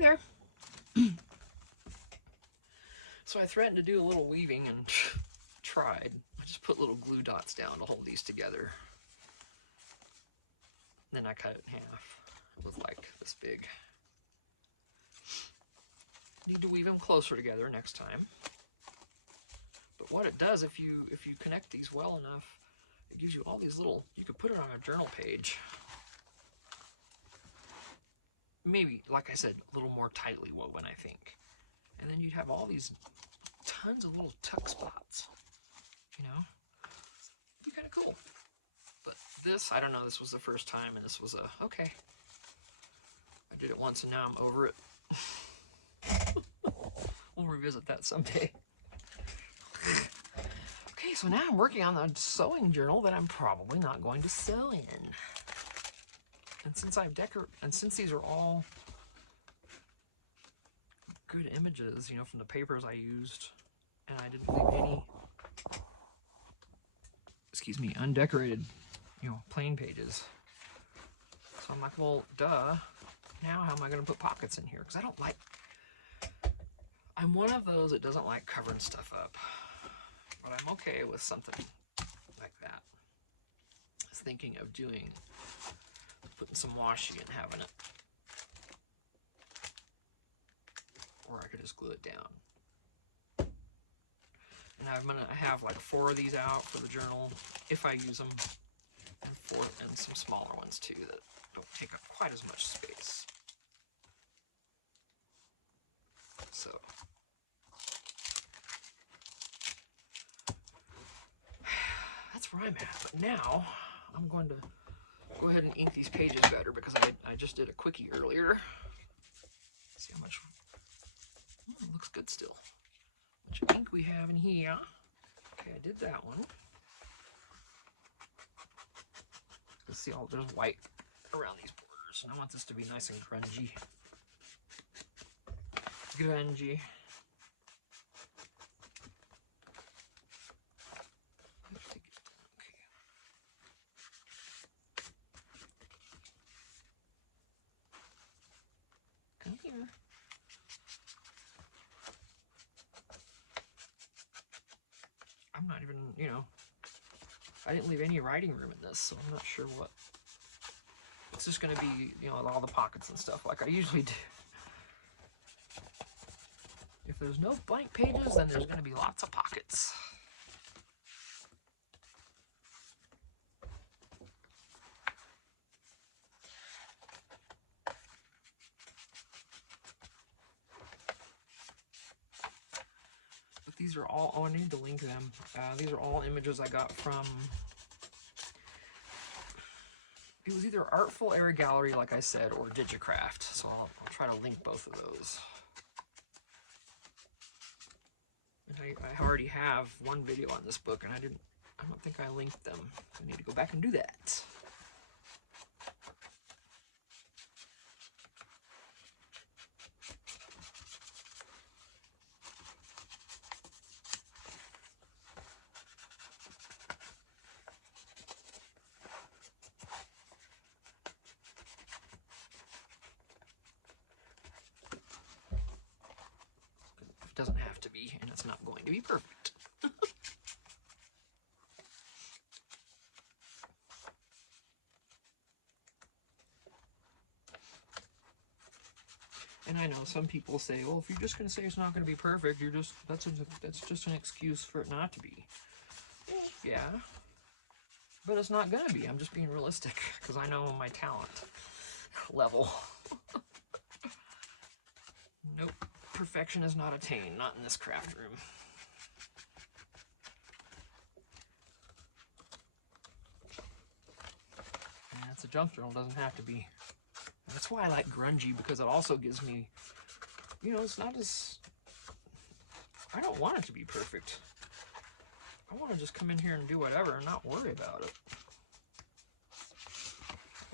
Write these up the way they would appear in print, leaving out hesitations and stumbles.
there. So I threatened to do a little weaving and tried. I just put little glue dots down to hold these together. Then I cut it in half. It was like this big. Need to weave them closer together next time. But what it does, if you connect these well enough, it gives you all these little, you could put it on a journal page. Maybe, like I said, a little more tightly woven, I think. And then you'd have all these tons of little tuck spots, you know? It'd be kind of cool. But this, I don't know, this was the first time, and this was a, okay. I did it once, and now I'm over it. We'll revisit that someday. Okay, so now I'm working on the sewing journal that I'm probably not going to sew in. And since these are all good images, you know, from the papers I used, and I didn't leave any, undecorated, you know, plain pages. So I'm like, well, duh. Now how am I going to put pockets in here? Because I don't like, I'm one of those that doesn't like covering stuff up. But I'm okay with something like that. I was thinking of putting some washi and having it. Or I could just glue it down. And I have like 4 of these out for the journal, if I use them, and some smaller ones too that don't take up quite as much space. So that's where I'm at. But now I'm going to go ahead and ink these pages better because I just did a quickie earlier. See how much. It looks good still. How much ink we have in here. Okay, I did that one. Let's see, there's white around these borders, and I want this to be nice and grungy. Grungy. Come here. I'm not even, you know, I didn't leave any writing room in this, so I'm not sure what. It's just going to be, you know, all the pockets and stuff like I usually do. If there's no blank pages, then there's going to be lots of pockets. But these are all, oh, I need to link them. These are all images I got from, it was either Artful Air Gallery, like I said, or Digicraft. So I'll try to link both of those. And I already have one video on this book, and I don't think I linked them. I need to go back and do that. It doesn't have to be, and it's not going to be perfect. And I know some people say, well, if you're just going to say it's not going to be perfect, that's just an excuse for it not to be. Well, yeah, but it's not going to be. I'm just being realistic because I know my talent level. Nope, perfection is not attained, not in this craft room. And it's a junk journal, doesn't have to be. That's why I like grungy, because it also gives me, you know, it's not as, I don't want it to be perfect. I want to just come in here and do whatever and not worry about it.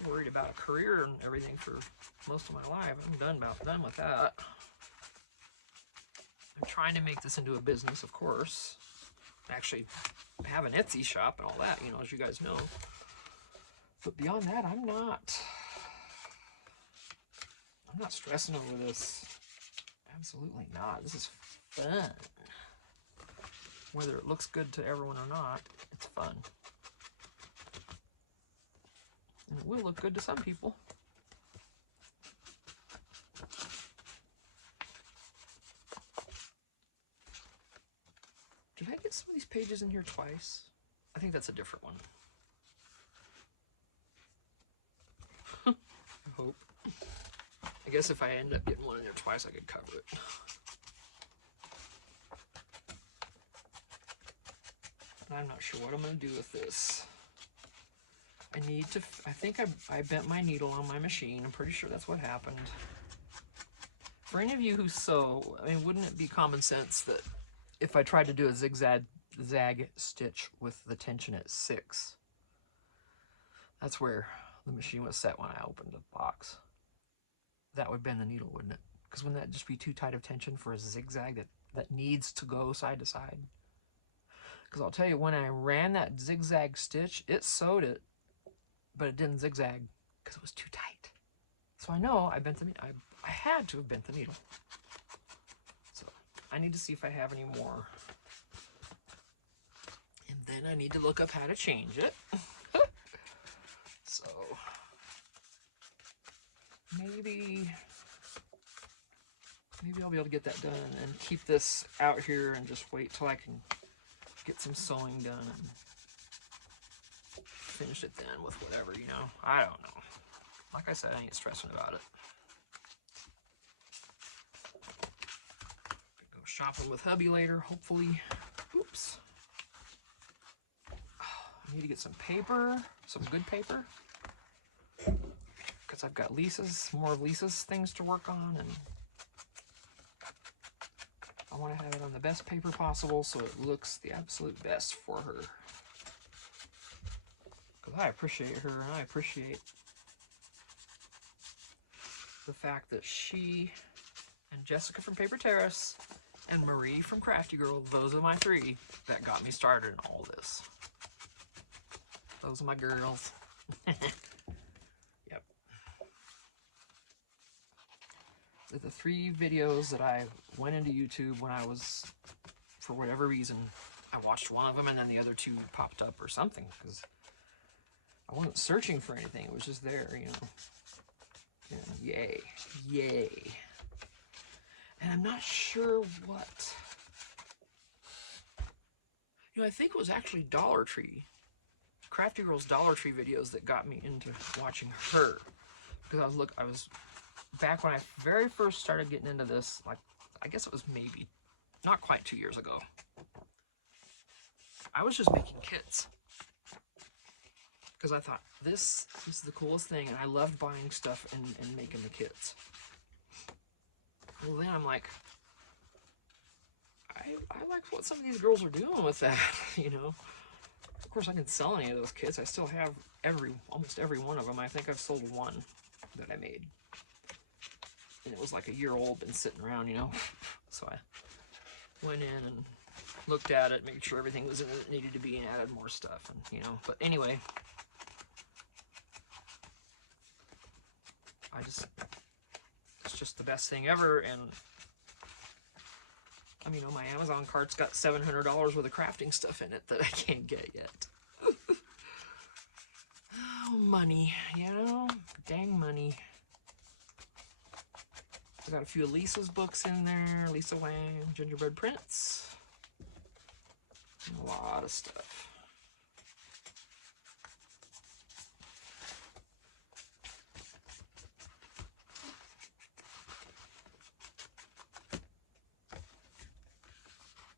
I'm worried about a career and everything for most of my life. I'm done with that. I'm trying to make this into a business, of course. Actually, I have an Etsy shop and all that, you know, as you guys know. But beyond that, I'm I'm not stressing over this. Absolutely not. This is fun. Whether it looks good to everyone or not, it's fun. And it will look good to some people. Did I get some of these pages in here twice? I think that's a different one. I hope. I guess if I end up getting one in there twice, I could cover it. I'm not sure what I'm going to do with this. I think I bent my needle on my machine. I'm pretty sure that's what happened. For any of you who sew, I mean, wouldn't it be common sense that if I tried to do a zigzag stitch with the tension at 6, that's where the machine was set when I opened the box. That would bend the needle, wouldn't it? Because wouldn't that just be too tight of tension for a zigzag that needs to go side to side? Because I'll tell you, when I ran that zigzag stitch, it sewed it, but it didn't zigzag because it was too tight. So I know I bent the needle. I had to have bent the needle. So I need to see if I have any more. And then I need to look up how to change it. So maybe I'll be able to get that done and keep this out here and just wait till I can get some sewing done and finish it then with whatever, you know. I don't know. Like I said, I ain't stressing about it. Go shopping with hubby later, hopefully. Oops. I need to get some paper, some good paper, because I've got more of Lisa's things to work on, and I want to have it on the best paper possible so it looks the absolute best for her. Because I appreciate her, and I appreciate the fact that she and Jessica from Paper Terrace and Marie from Crafty Girl, those are my 3 that got me started in all this. Those are my girls. Yep. The 3 videos that I went into YouTube when I was, for whatever reason, I watched one of them and then the other 2 popped up or something, because I wasn't searching for anything. It was just there, you know. Yeah, yay. Yay. And I'm not sure what. You know, I think it was actually Dollar Tree. Crafty Girl's Dollar Tree videos that got me into watching her. Because I was back when I very first started getting into this, like, I guess it was maybe not quite 2 years ago. I was just making kits. Because I thought, this is the coolest thing, and I loved buying stuff and making the kits. Well, then I'm like, I like what some of these girls are doing with that, you know. Of course, I didn't sell any of those kits. I still have almost every one of them. I think I've sold one that I made. And it was like a year old, been sitting around, you know. So I went in and looked at it, made sure everything was in it needed to be, and added more stuff, and you know. But anyway, it's just the best thing ever. And I mean, my Amazon cart's got $700 worth of crafting stuff in it that I can't get yet. Oh, money, you know, dang money. I got a few of Lisa's books in there, Lisa Wang, Gingerbread Prince, and a lot of stuff.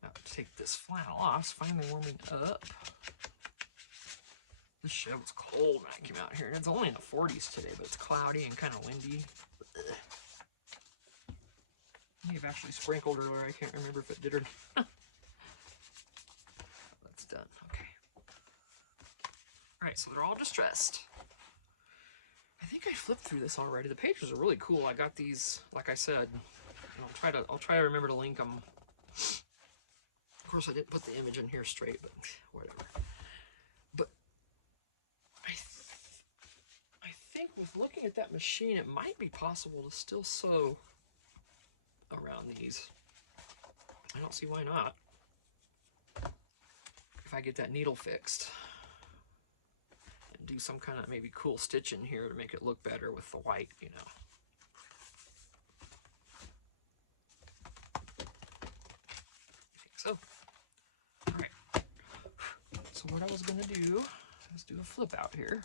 Now to take this flannel off, it's finally warming up. This shed was cold when I came out here, and it's only in the 40s today, but it's cloudy and kind of windy. May have actually sprinkled earlier. I can't remember if it did or not. That's done. Okay. Alright, so they're all distressed. I think I flipped through this already. The pages are really cool. I got these, like I said, and I'll try to remember to link them. Of course, I didn't put the image in here straight, but whatever. But I think with looking at that machine, it might be possible to still sew around these. I don't see why not. If I get that needle fixed and do some kind of maybe cool stitch in here to make it look better with the white, you know. I think so. All right. So what I was gonna do is do a flip out here.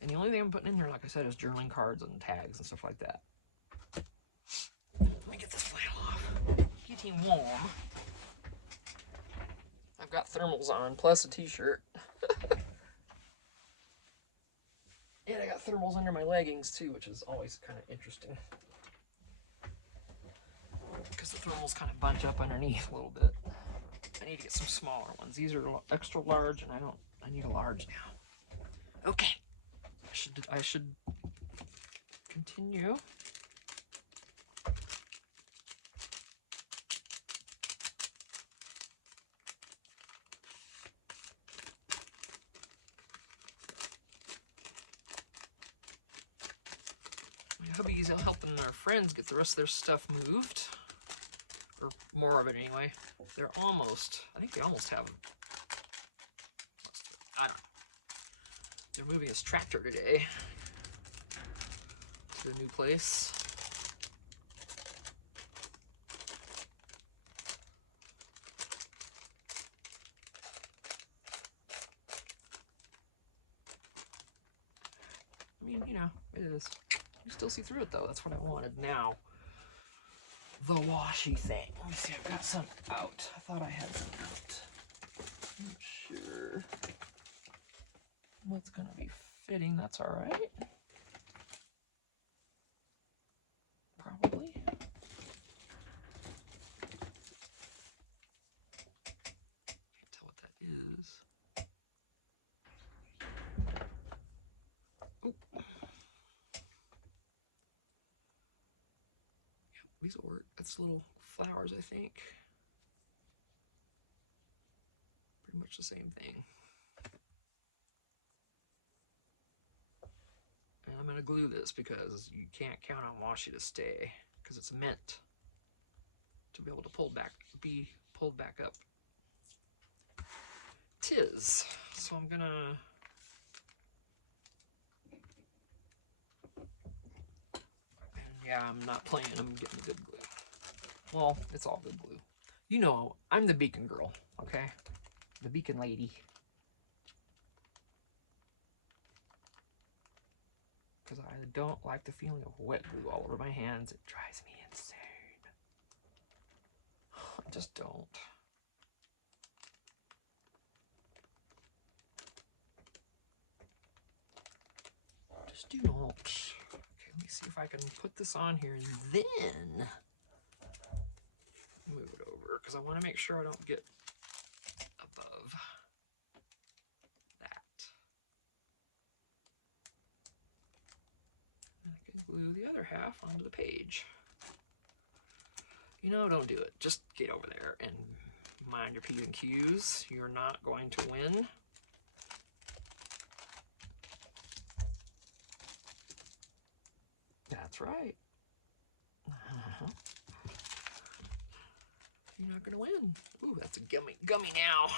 And the only thing I'm putting in here, like I said, is journaling cards and tags and stuff like that. Let me get this flannel off. Getting warm. I've got thermals on, plus a t-shirt. And I got thermals under my leggings too, which is always kind of interesting. Because the thermals kind of bunch up underneath a little bit. I need to get some smaller ones. These are extra large, and I need a large now. Okay. I should continue. My hubby's helping our friends get the rest of their stuff moved. Or more of it anyway. They're almost, I think they almost have, I don't know. They're moving his tractor today to the new place. I mean, you know, it is. You still see through it though. That's what I wanted. Now, the washi thing. Let me see, I've got some out. I thought I had some out. I'm not sure what's gonna be fitting. That's all right. Probably. Can't tell what that is. Oh. Yeah, these will work. It's little flowers, I think. Pretty much the same thing. And I'm going to glue this because you can't count on washi to stay, because it's meant to be able to be pulled back up. Tis. So I'm gonna yeah, I'm not playing, I'm getting good glue. Well, it's all good glue. You know, I'm the beacon girl, okay? The beacon lady. Because I don't like the feeling of wet glue all over my hands. It drives me insane. I just don't. Just do not. Okay, let me see if I can put this on here and then move it over, because I want to make sure I don't get above that. And I can glue the other half onto the page. You know, don't do it. Just get over there and mind your P's and Q's. You're not going to win. That's right. You're not going to win. Ooh, that's a gummy now.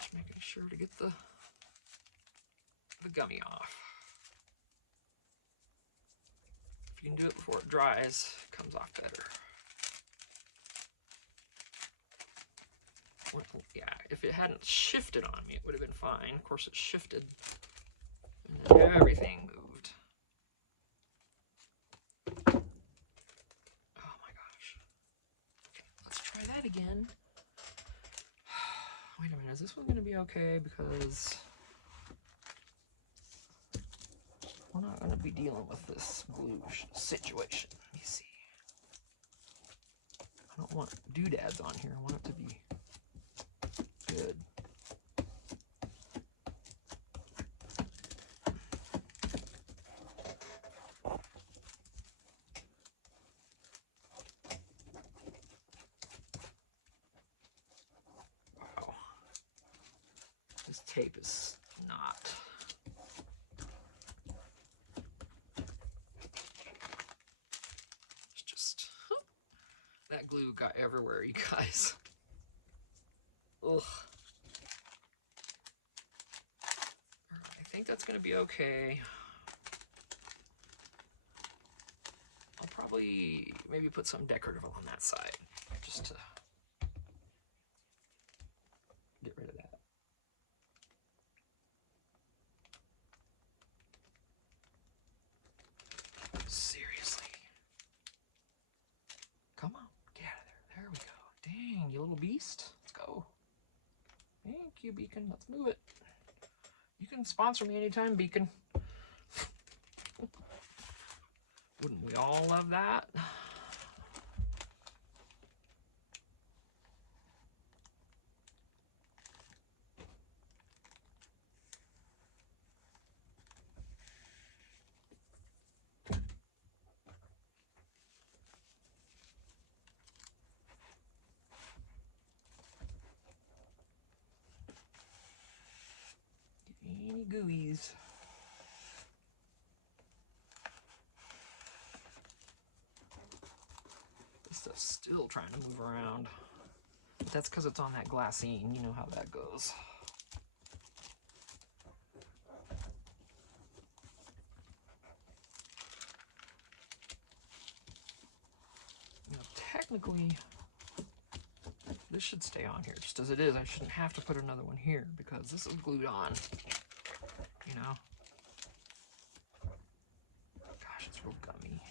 Just making sure to get the gummy off. If you can do it before it dries, it comes off better. Well, yeah, if it hadn't shifted on me, it would have been fine. Of course, it shifted, and then everything moved. Oh my gosh. Okay, let's try that again. Wait a minute, is this one going to be okay? Because we're not going to be dealing with this glue situation. Let me see. I don't want doodads on here. I want it to be good. tape is not. It's just, that glue got everywhere, you guys. Ugh. I think that's gonna be okay. I'll probably maybe put some decorative on that side, just to get rid of that. Seriously. Come on, get out of there. There we go. Dang, you little beast. Let's go. Thank you, Beacon. Let's move it. You can sponsor me anytime, Beacon. Wouldn't we all love that? Any gooeyes. This stuff's still trying to move around. But that's because it's on that glassine. You know how that goes. You know, technically, this should stay on here just as it is. I shouldn't have to put another one here because this is glued on. You know? Gosh, it's real gummy.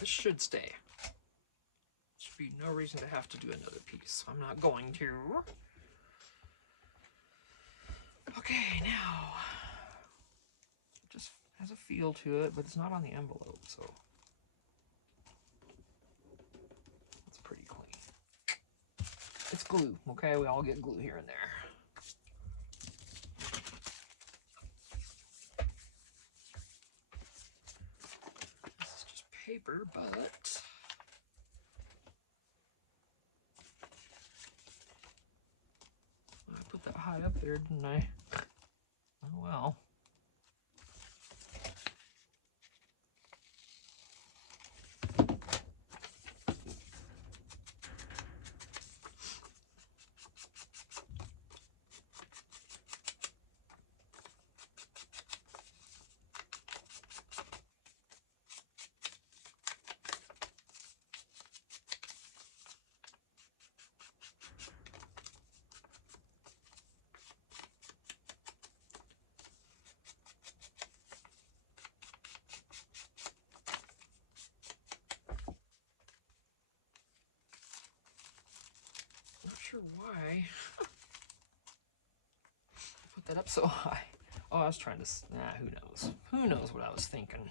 This should stay. Should be no reason to have to do another piece. I'm not going to. Okay, now it just has a feel to it, but it's not on the envelope, so it's pretty clean. It's glue, okay? We all get glue here and there. This is just paper, but I put that high up there, didn't I? Oh well. Not sure why I put that up so high. Oh, I was trying to, who knows? Who knows what I was thinking?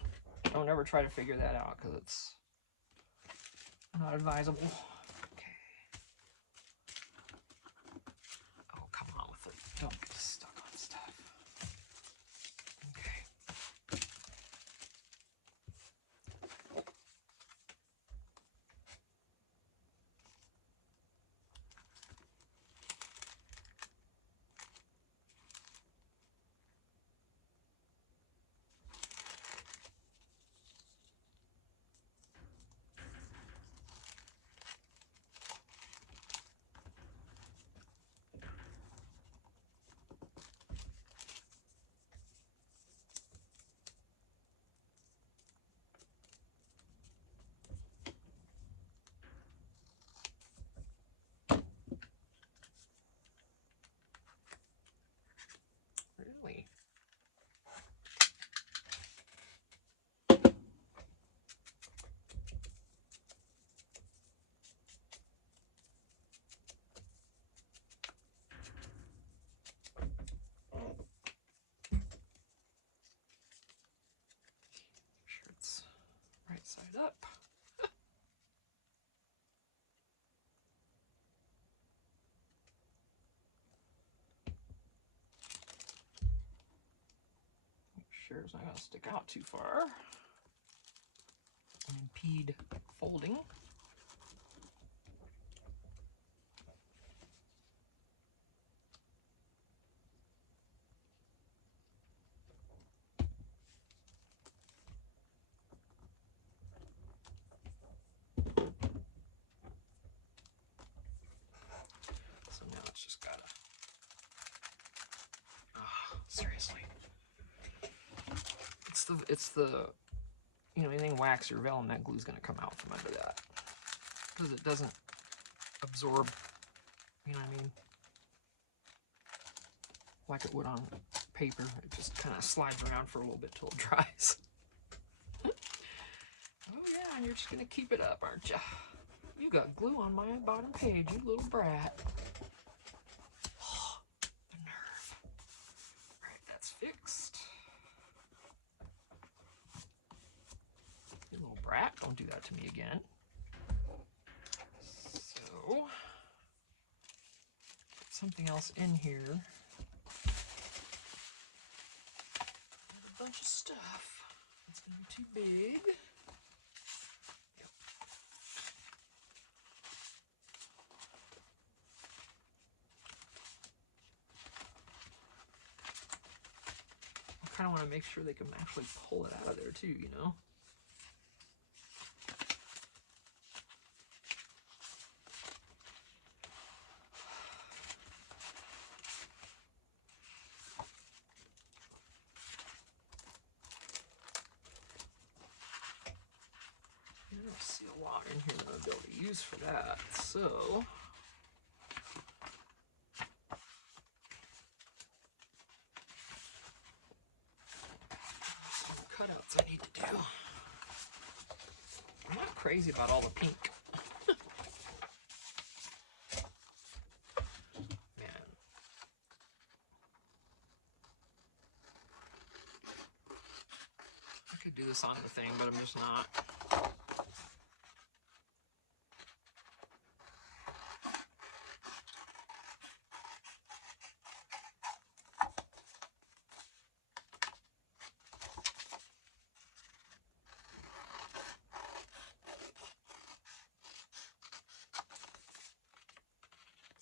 Don't ever try to figure that out because it's not advisable. Okay. Oh, come on with it. Don't get stuck on stuff. Okay. Really? Make sure it's right side up. Make sure it's not going to stick out too far and impede folding. So now it's just gotta, seriously. It's the, you know, anything wax or vellum, that glue's gonna come out from under that. Because it doesn't absorb, you know what I mean? Like it would on paper. It just kind of slides around for a little bit till it dries. Oh yeah, and you're just gonna keep it up, aren't you? You got glue on my bottom page, you little brat. Oh, the nerve. Alright, that's fixed. You little brat, don't do that to me again. So, something else in here. A bunch of stuff. It's gonna be too big. Yep. I kind of want to make sure they can actually pull it out of there too, you know? I don't see a lot in here that I'll be able to use for that, so some cutouts I need to do. I'm not crazy about all the pink. Man. I could do this on the thing, but I'm just not.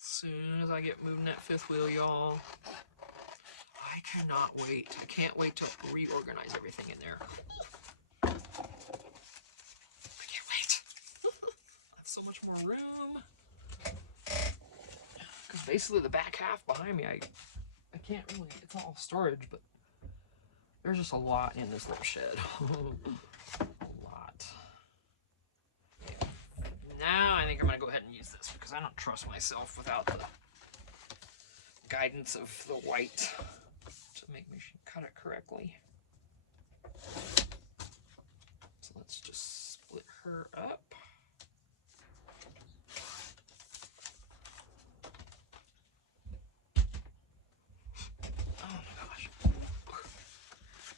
As soon as I get moving that fifth wheel, y'all, I cannot wait. I can't wait to reorganize everything in there. I can't wait. I have so much more room. Because basically the back half behind me, I can't really, it's all storage, but there's just a lot in this little shed. A lot. Yeah. Now I think I'm going to go ahead and use this because I don't trust myself without the guidance of the white to make me cut it correctly. So let's just split her up. Oh my gosh.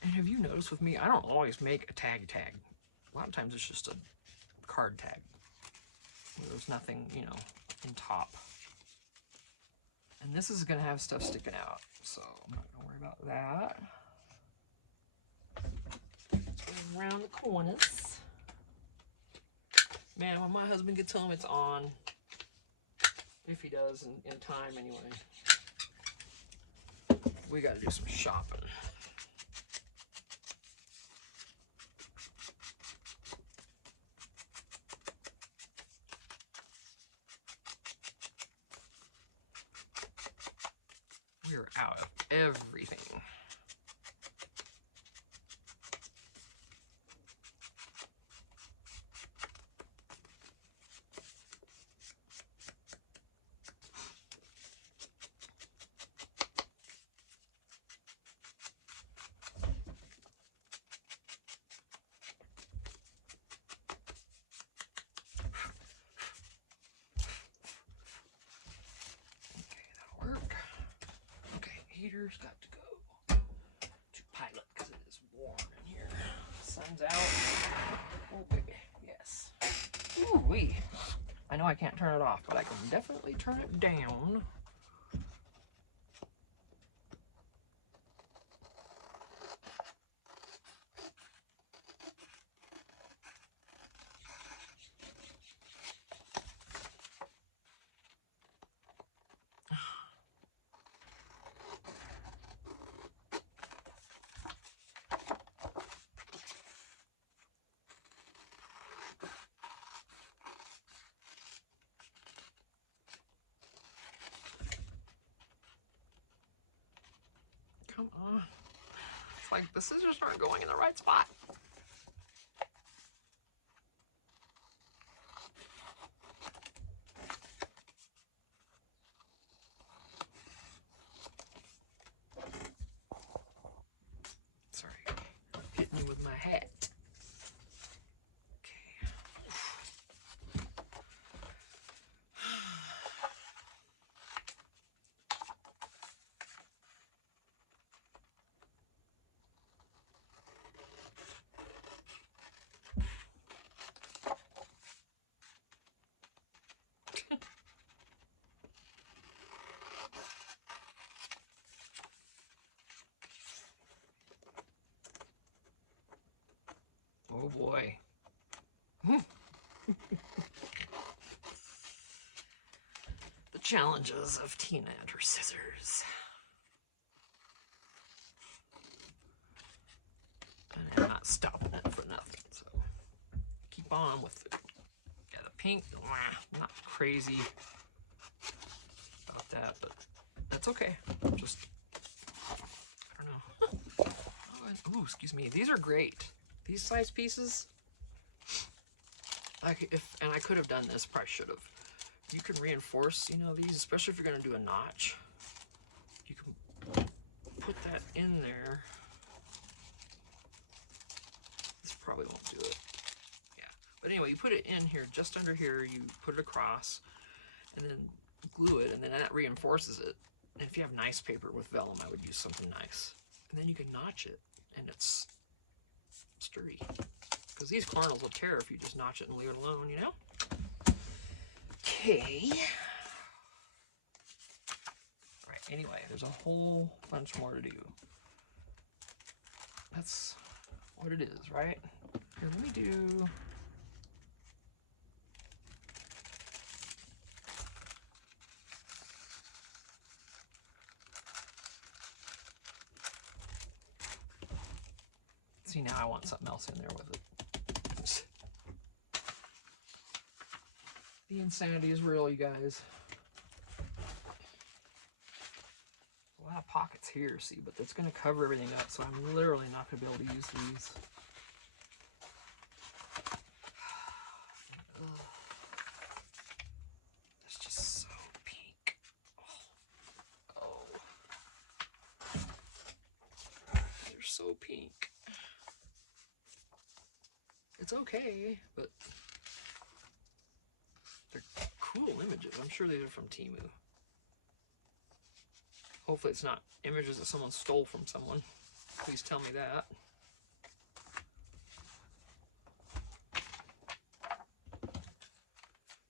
And have you noticed with me, I don't always make a tag. A lot of times it's just a card tag. There's nothing, you know, in top. And this is going to have stuff sticking out, so I'm not going to worry about that. Let's go around the corners. Man, when my husband gets home, it's on. If he does in time, anyway. We got to do some shopping. We're out of everything. Heater's got to go to pilot because it is warm in here. Sun's out. Oh baby, yes. Ooh wee. I know I can't turn it off, but I can definitely turn it down. come on. It's like the scissors aren't going in the right spot. Sorry, hitting you with my hat. Oh boy. The challenges of Tina and her scissors. And I'm not stopping it for nothing, so keep on with it. Yeah, the pink, I'm not crazy about that, but that's okay. Just, I don't know. Oh, excuse me. These are great. These size pieces, I could have done this, probably should have. You can reinforce, you know, these, especially if you're going to do a notch. You can put that in there. This probably won't do it. Yeah. But anyway, you put it in here, just under here, you put it across, and then glue it, and then that reinforces it. And if you have nice paper with vellum, I would use something nice. And then you can notch it, and it's sturdy. Because these corners will tear if you just notch it and leave it alone, you know? Okay. Alright, anyway, there's a whole bunch more to do. That's what it is, right? Here, let me do... See, now I want something else in there with it. The insanity is real, you guys. A lot of pockets here, see, but that's going to cover everything up, so I'm literally not going to be able to use these. It's just so pink. Oh. They're so pink. It's okay, but they're cool images. I'm sure these are from Temu. Hopefully it's not images that someone stole from someone. Please tell me that.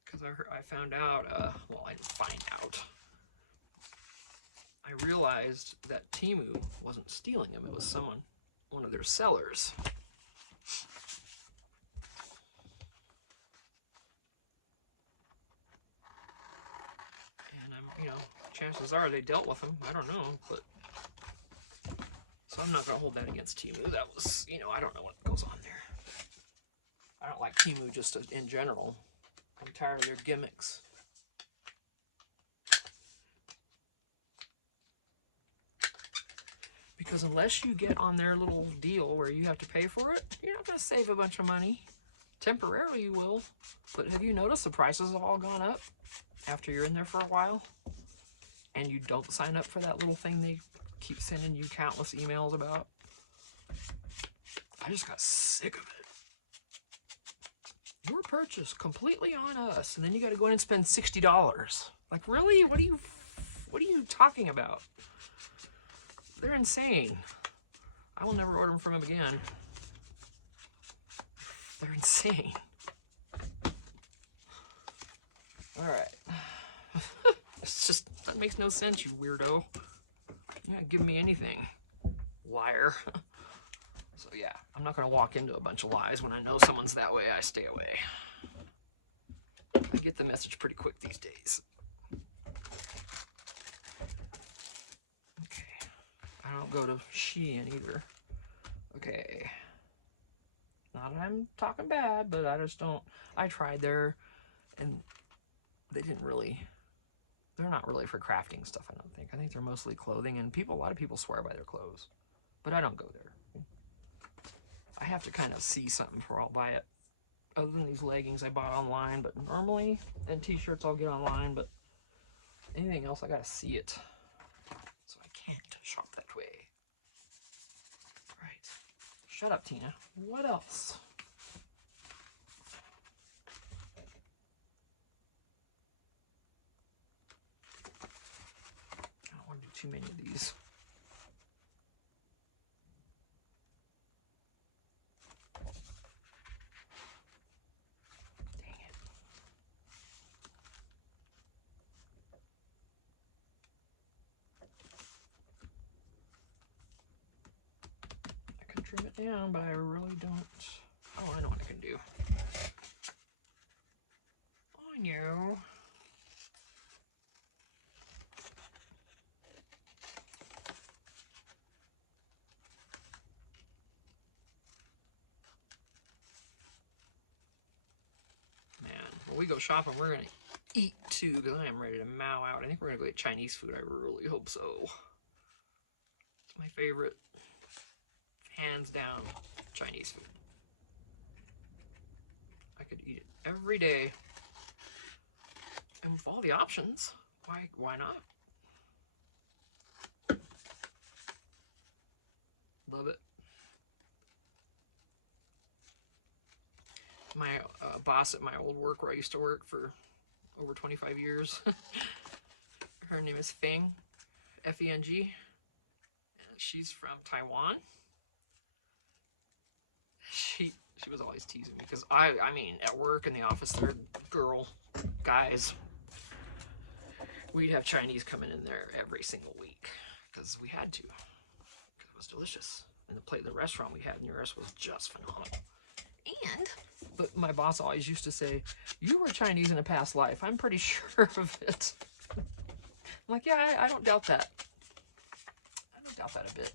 Because I found out, well, I didn't find out. I realized that Temu wasn't stealing them. It was one of their sellers. You know, chances are they dealt with them. I don't know, but so I'm not gonna hold that against Temu. That was, you know, I don't know what goes on there. I don't like Temu just in general. I'm tired of their gimmicks. Because unless you get on their little deal where you have to pay for it, you're not gonna save a bunch of money. Temporarily you will, but have you noticed the prices have all gone up after you're in there for a while? And you don't sign up for that little thing they keep sending you countless emails about. I just got sick of it. Your purchase completely on us, and then you got to go in and spend $60. Like, really? What are you talking about? They're insane. I will never order them from them again. They're insane. All right. It's just, that makes no sense, you weirdo. You're not giving me anything, liar. So yeah, I'm not gonna walk into a bunch of lies. When I know someone's that way, I stay away. I get the message pretty quick these days. Okay, I don't go to Shein either. Okay, not that I'm talking bad, but I just don't. I tried there, and they they're not really for crafting stuff, I don't think. I think they're mostly clothing, and a lot of people swear by their clothes. But I don't go there. I have to kind of see something before I'll buy it. Other than these leggings I bought online, but normally, and t-shirts I'll get online, but anything else I gotta see it. So I can't shop that way. Right. Shut up, Tina. What else? I don't want to do too many of these. Dang it. I could trim it down, but I really don't. Oh, I know what I can do. I know. Man, when we go shopping, we're gonna eat too, because I am ready to mow out. I think we're gonna go get Chinese food. I really hope so. It's my favorite, hands down, Chinese food. I could eat it every day, and with all the options, why not? Love it. My boss at my old work, where I used to work for over 25 years, her name is Feng, F-E-N-G. She's from Taiwan. She was always teasing me, because I mean, at work in the office, they're guys, we'd have Chinese coming in there every single week, because we had to, because it was delicious. And the restaurant we had near us was just phenomenal. But my boss always used to say, "You were Chinese in a past life. I'm pretty sure of it." I'm like, yeah, I don't doubt that. I don't doubt that a bit.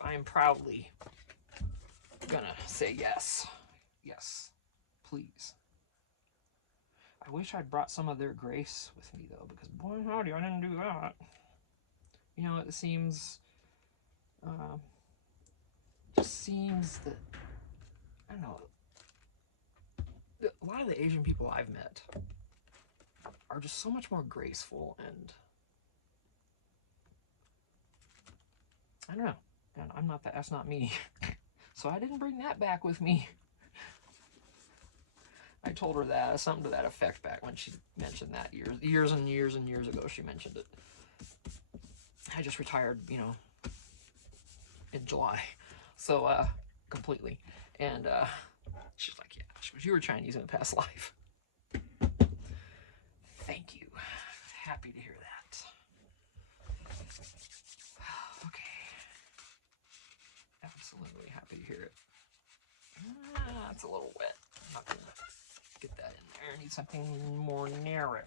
I'm proudly gonna say yes. Yes, please. I wish I'd brought some of their grace with me, though, because boy, howdy, I didn't do that. You know, it seems, just seems that, I don't know, a lot of the Asian people I've met are just so much more graceful, and I don't know, and I'm not that's not me. So I didn't bring that back with me. I told her that, something to that effect, back when she mentioned that years and years and years ago. She mentioned it. I just retired, you know, in July, so completely, and she's like, yeah, you were Chinese in a past life. Thank you. Happy to hear that. Okay. Absolutely happy to hear it. It's a little wet. I'm not gonna get that in there. I need something more narrow.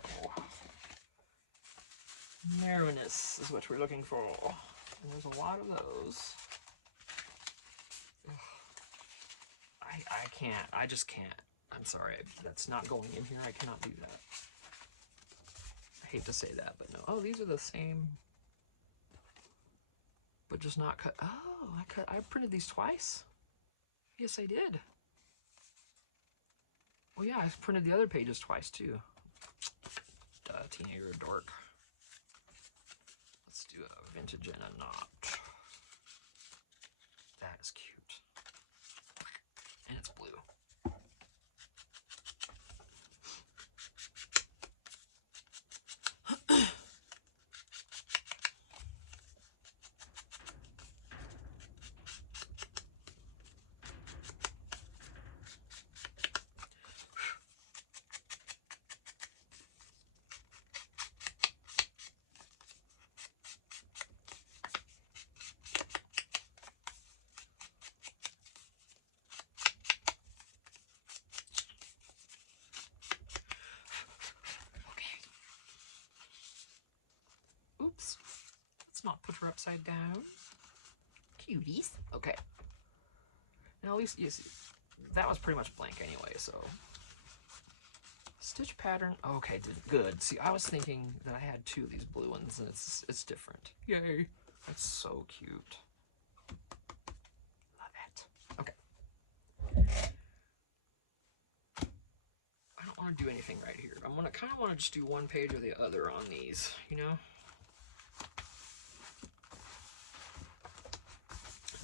Narrowness is what we're looking for. And there's a lot of those. I can't. I just can't. I'm sorry. That's not going in here. I cannot do that. I hate to say that, but no. Oh, these are the same, but just not cut. Oh, I printed these twice. Yes, I did. Well, yeah, I printed the other pages twice too. Duh, Tina, you're a dork. Let's do a vintage and a knot. That is cute. And it's blue. Oops. Let's not put her upside down. Cuties. Okay. Now at least, you see, that was pretty much blank anyway, so Stitch pattern. Okay, good. See, I was thinking that I had 2 of these blue ones, and it's different. Yay! That's so cute. Love it. Okay. I don't want to do anything right here. I'm gonna kind of want to just do one page or the other on these, you know.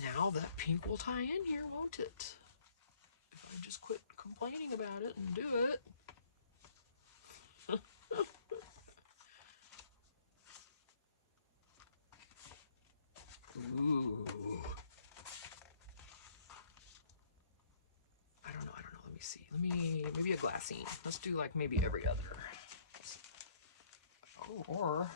Now that pink will tie in here, won't it? If I just quit complaining about it and do it. Ooh. I don't know. Let me see. Maybe a glassine. Let's do like maybe every other. Oh, or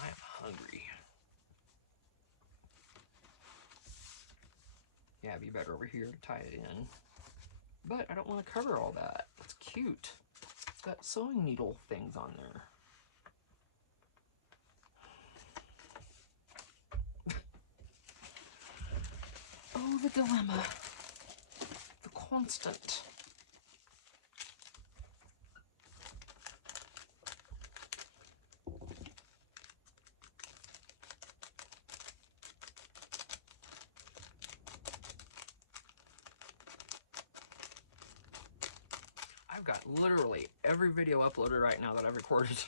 I'm hungry. Yeah, it'd be better over here to tie it in. But I don't want to cover all that. That's cute. It's got sewing needle things on there. Oh, the dilemma. The constant. I've got literally every video uploaded right now that I've recorded.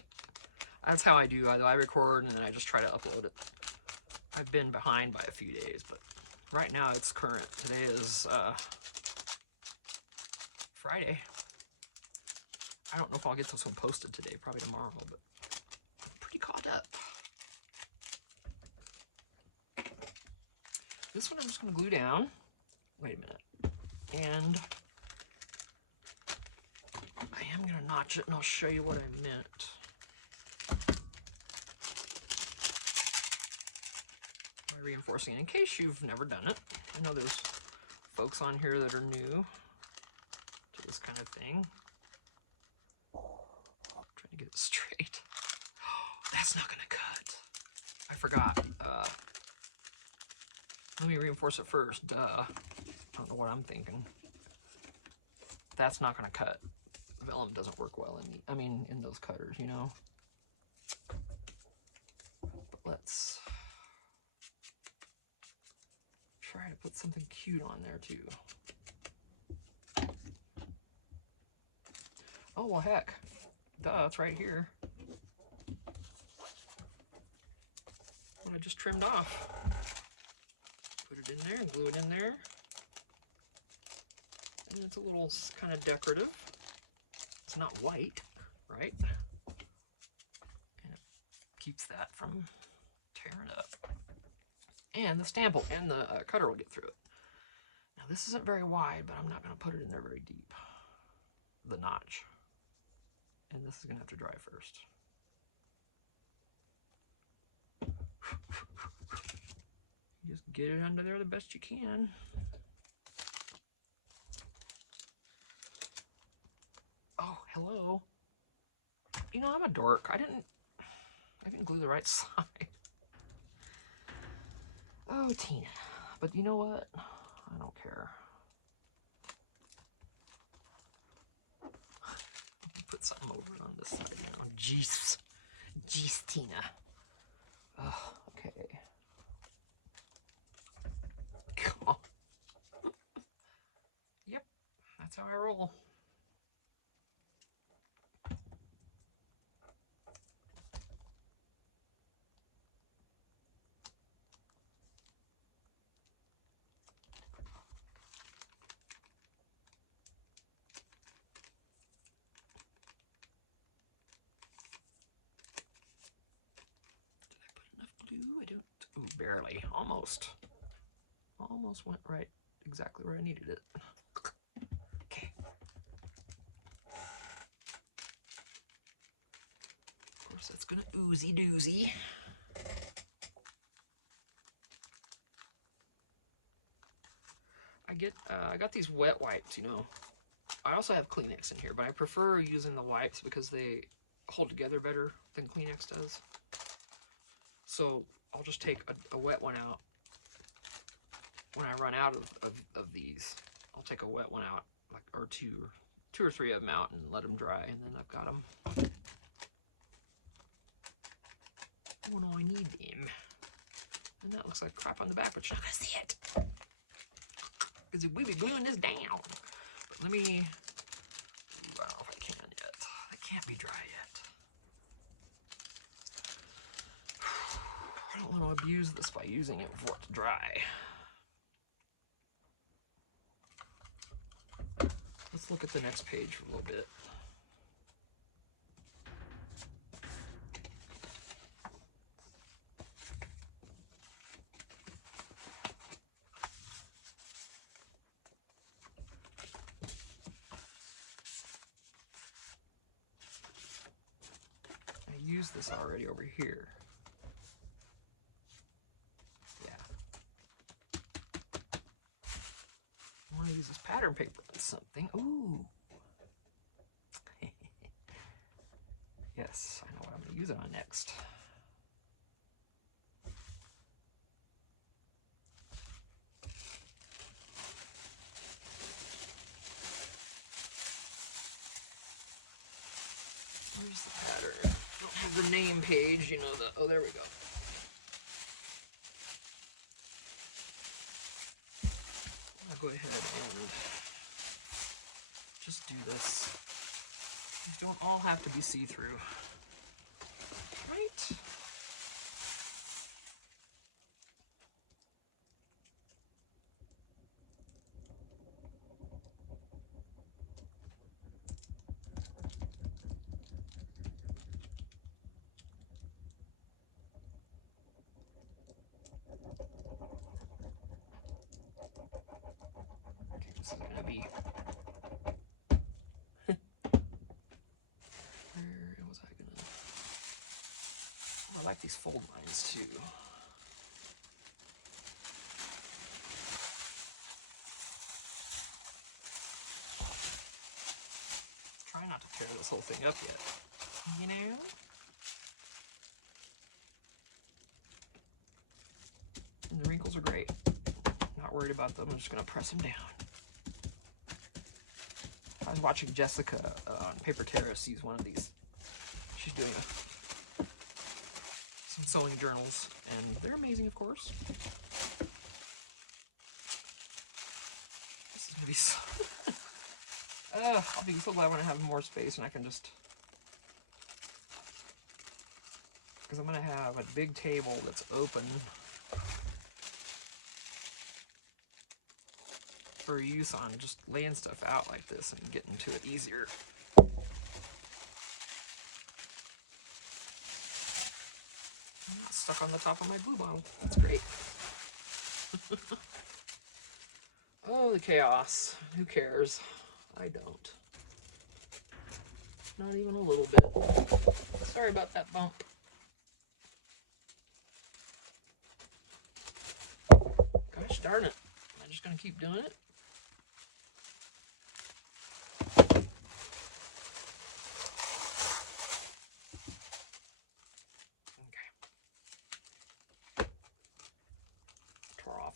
That's how I do. I record and then I just try to upload it. I've been behind by a few days, but right now it's current. Today is Friday. I don't know if I'll get this one posted today, probably tomorrow, but I'm pretty caught up. This one I'm just going to glue down. Wait a minute. And I am going to notch it, and I'll show you what I meant. By reinforcing it, in case you've never done it. I know there's folks on here that are new to this kind of thing. Trying to get it straight. That's not going to cut. I forgot. Let me reinforce it first. Duh. I don't know what I'm thinking. That's not going to cut. Vellum doesn't work well in those cutters, you know. But let's try to put something cute on there too. Oh well, heck. Duh, it's right here. What I just trimmed off. Put it in there and glue it in there. And it's a little kind of decorative. It's not white, right? And it keeps that from tearing up. And the stamp and the cutter will get through it. Now this isn't very wide, but I'm not going to put it in there very deep. The notch. And this is going to have to dry first. You just get it under there the best you can. Oh, hello. You know, I'm a dork. I didn't glue the right side. Oh, Tina. But you know what? I don't care. Put something over on this side now. Jeez. Jeez, Tina. Oh, okay. Come on. Yep, that's how I roll. I don't. Ooh, barely. Almost. Almost went right exactly where I needed it. Okay. Of course, that's gonna oozy doozy. I got these wet wipes, you know. I also have Kleenex in here, but I prefer using the wipes because they hold together better than Kleenex does. So I'll just take a wet one out when I run out of these. I'll take a wet one out, like, or two or three of them out and let them dry, and then I've got them. Oh no, I need them. And that looks like crap on the back, but you're not gonna see it. Because we be gluing this down. But let me, I don't know if I can yet. It can't be dry yet. I don't want to abuse this by using it before it's dry. Let's look at the next page for a little bit. I used this already over here. Yeah. I want to use this pattern paper on something. Ooh. Yes, I know what I'm going to use it on next. Where's the pattern? I don't have the name page, you know, oh, there we go. I'll go ahead and just do this. These don't all have to be see-through. Right? Okay, this is gonna be... Where was I gonna... Oh, I like these fold lines too. Try not to tear this whole thing up yet. You know? And the wrinkles are great. Not worried about them. I'm just gonna press them down. I was watching Jessica on Paper Terrace use one of these. She's doing some sewing journals, and they're amazing, of course. This is gonna be so... I'll be so glad when I have more space and I can just... Because I'm gonna have a big table that's open for use on just laying stuff out like this and getting to it easier. I'm not stuck on the top of my glue bottle. That's great. Oh, the chaos. Who cares? I don't. Not even a little bit. Sorry about that bump. Gosh darn it. Am I just going to keep doing it?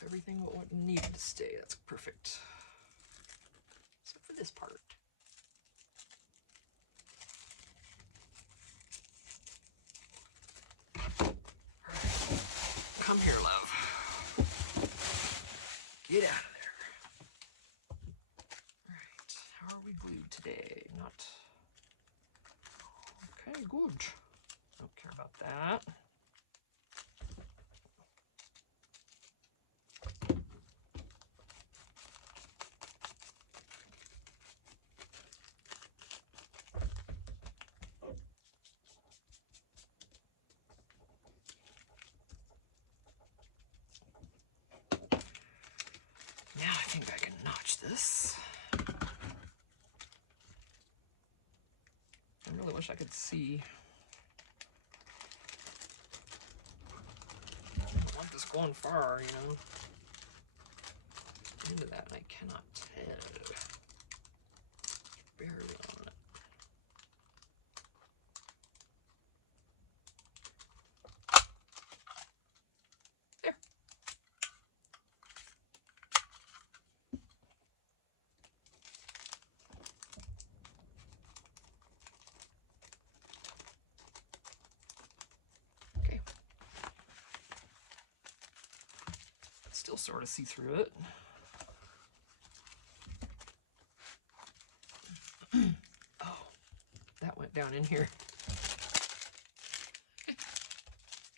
Everything but what needed to stay. That's perfect. Except for this part. Alright. Come here, love. Get out of there. Alright. How are we glued today? Not... Okay, good. Don't care about that. Now I think I can notch this. I really wish I could see. I don't want this going far, you know. Into that, and I cannot tell. Barely on it. There. sort of see through it. Oh, that went down in here.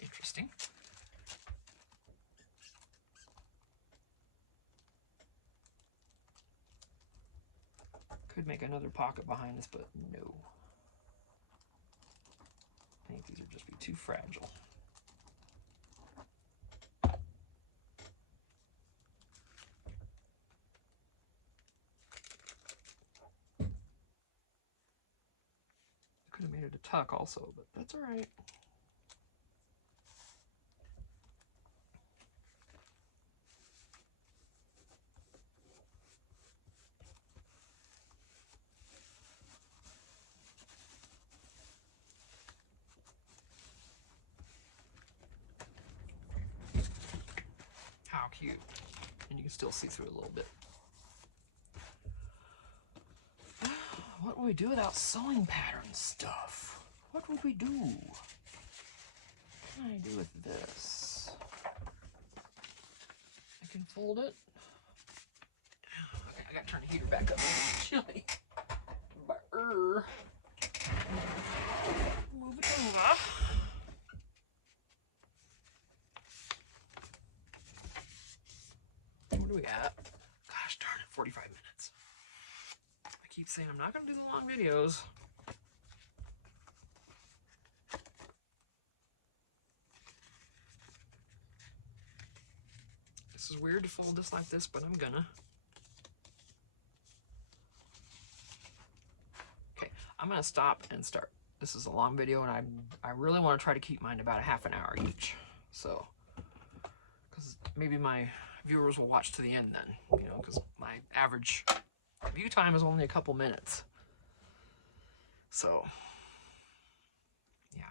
Interesting. Could make another pocket behind this, but no. I think these would just be too fragile. Could have made it a tuck also, but that's all right. How cute. And you can still see through it a little bit. What would we do without sewing pattern stuff? What would we do? What can I do with this? I can fold it. Okay, I gotta turn the heater back up. It's chilly. Brr. Move it over. What do we got? Gosh darn it, 45 minutes. I keep saying I'm not going to do the long videos. This is weird to fold this like this, but I'm gonna. Okay, I'm gonna stop and start. This is a long video, and I really want to try to keep mine about a half an hour each. So, because maybe my viewers will watch to the end then, you know, because my average view time is only a couple minutes. So, yeah.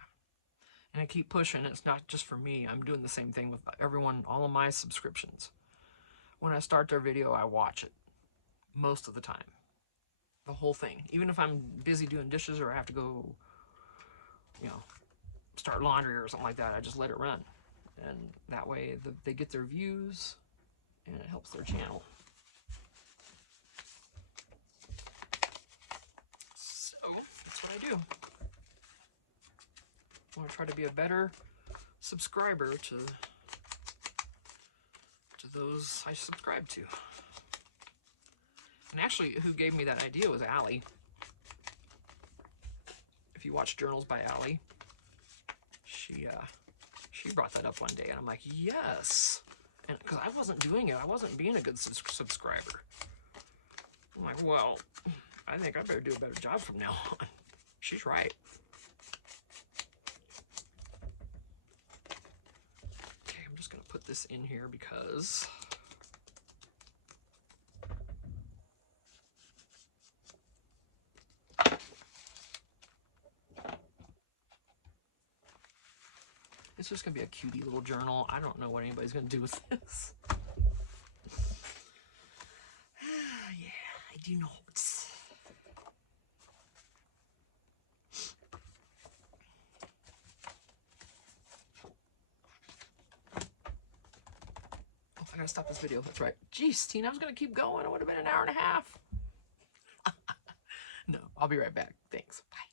And I keep pushing. It's not just for me. I'm doing the same thing with everyone, all of my subscriptions. When I start their video, I watch it most of the time. The whole thing. Even if I'm busy doing dishes or I have to go, you know, start laundry or something like that, I just let it run. And that way they get their views and it helps their channel. So that's what I do. I want to try to be a better subscriber to those I subscribe to. And actually, who gave me that idea was Allie. If you watch Journals by Allie, she brought that up one day, and I'm like, yes. And because I wasn't doing it, I wasn't being a good subscriber. I'm like, well, I think I better do a better job from now on. She's right. Okay, I'm just gonna put this in here because it's just gonna be a cutie little journal. I don't know what anybody's gonna do with this. Yeah, I do not. Oh, I gotta stop this video. That's right. Jeez, Tina, I was gonna keep going. It would have been an hour and a half. No, I'll be right back. Thanks. Bye.